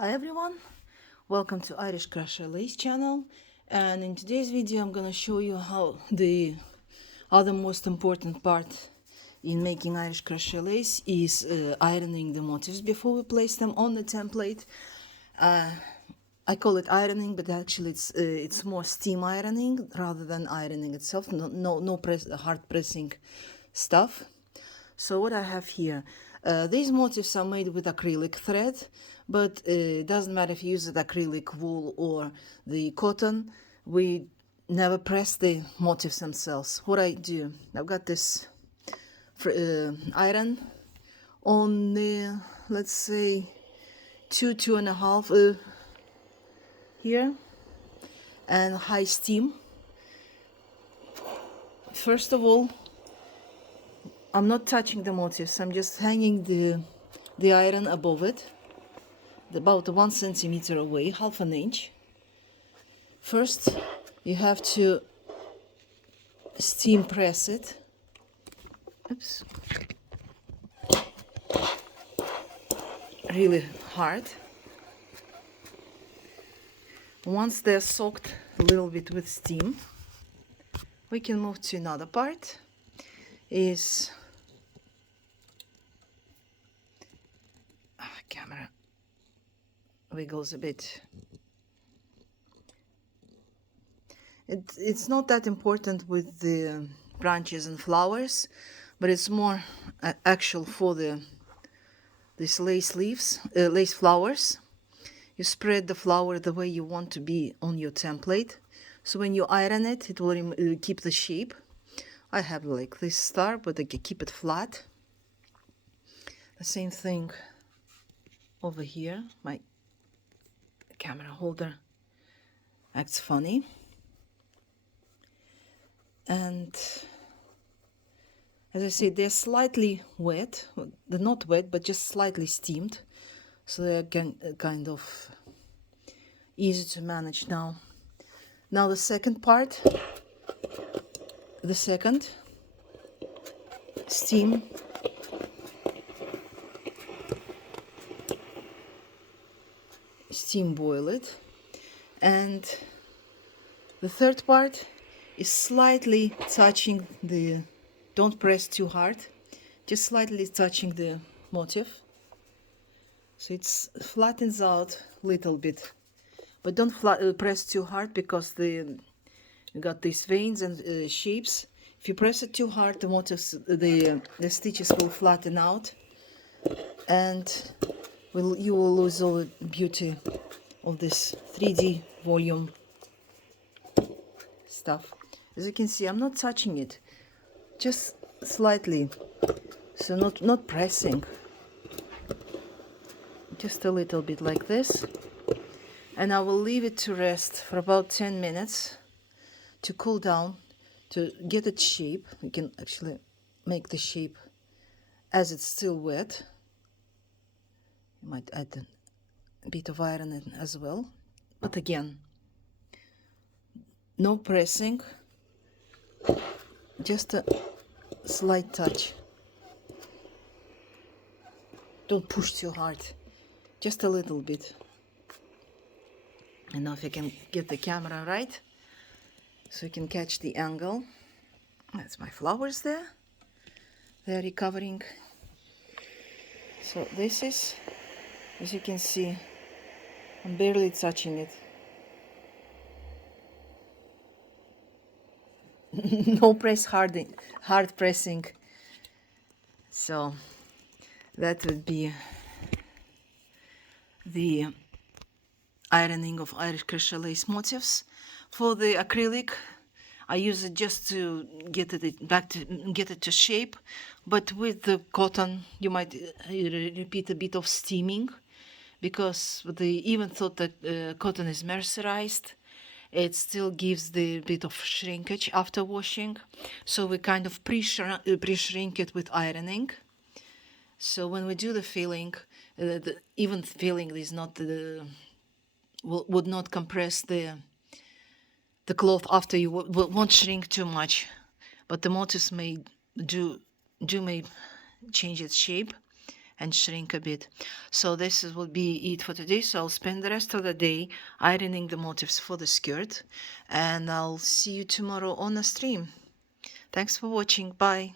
Hi everyone, welcome to Irish Crochet Lace channel, and in today's video I'm gonna show you how the other most important part in making Irish Crochet Lace is ironing the motifs before we place them on the template. I call it ironing, but actually it's more steam ironing rather than ironing itself. No hard pressing stuff. So what I have here, these motifs are made with acrylic thread, but it doesn't matter if you use the acrylic wool or the cotton. We never press the motifs themselves. What I do, I've got this iron on the, let's say, two and a half here, and high steam. First of all, I'm not touching the motifs, I'm just hanging the iron above it, about 1 centimeter away, half an inch. First, you have to steam press it. Oops. Really hard. Once they're soaked a little bit with steam, we can move to another part. Is camera wiggles a bit. It's not that important with the branches and flowers, but it's more actual for these lace leaves, lace flowers. You spread the flower the way you want to be on your template, so when you iron it, it will keep the shape. I have like this star, but I can keep it flat. The same thing over here. My camera holder acts funny. And as I said, they're slightly wet. They're not wet, but just slightly steamed. So they're kind of easy to manage now. Now the second part, the second steam. Steam boil it. And the third part is slightly touching the, don't press too hard, just slightly touching the motif. So it flattens out a little bit, but don't press too hard, because you got these veins and shapes. If you press it too hard, the motifs, the stitches will flatten out, and you will lose all the beauty of this 3D volume stuff. As you can see, I'm not touching it, just slightly, so not pressing, just a little bit like this. And I will leave it to rest for about 10 minutes to cool down, to get its shape. We can actually make the shape as it's still wet. You might add a bit of iron in as well, but again, no pressing, just a slight touch. Don't push too hard, just a little bit. And now if I can get the camera right, so you can catch the angle. That's my flowers there. They're recovering. So this is, as you can see, I'm barely touching it. No hard pressing. So that would be the ironing of Irish Crochet Lace motifs. For the acrylic, I use it just to get it back to get it to shape, but with the cotton you might repeat a bit of steaming, because even though that cotton is mercerized, it still gives the bit of shrinkage after washing, so we kind of pre-shrink it with ironing. So when we do the filling, even filling is not would not compress the cloth after you won't shrink too much, but the motifs may change its shape, and shrink a bit. So this will be it for today. So I'll spend the rest of the day ironing the motifs for the skirt, and I'll see you tomorrow on the stream. Thanks for watching. Bye.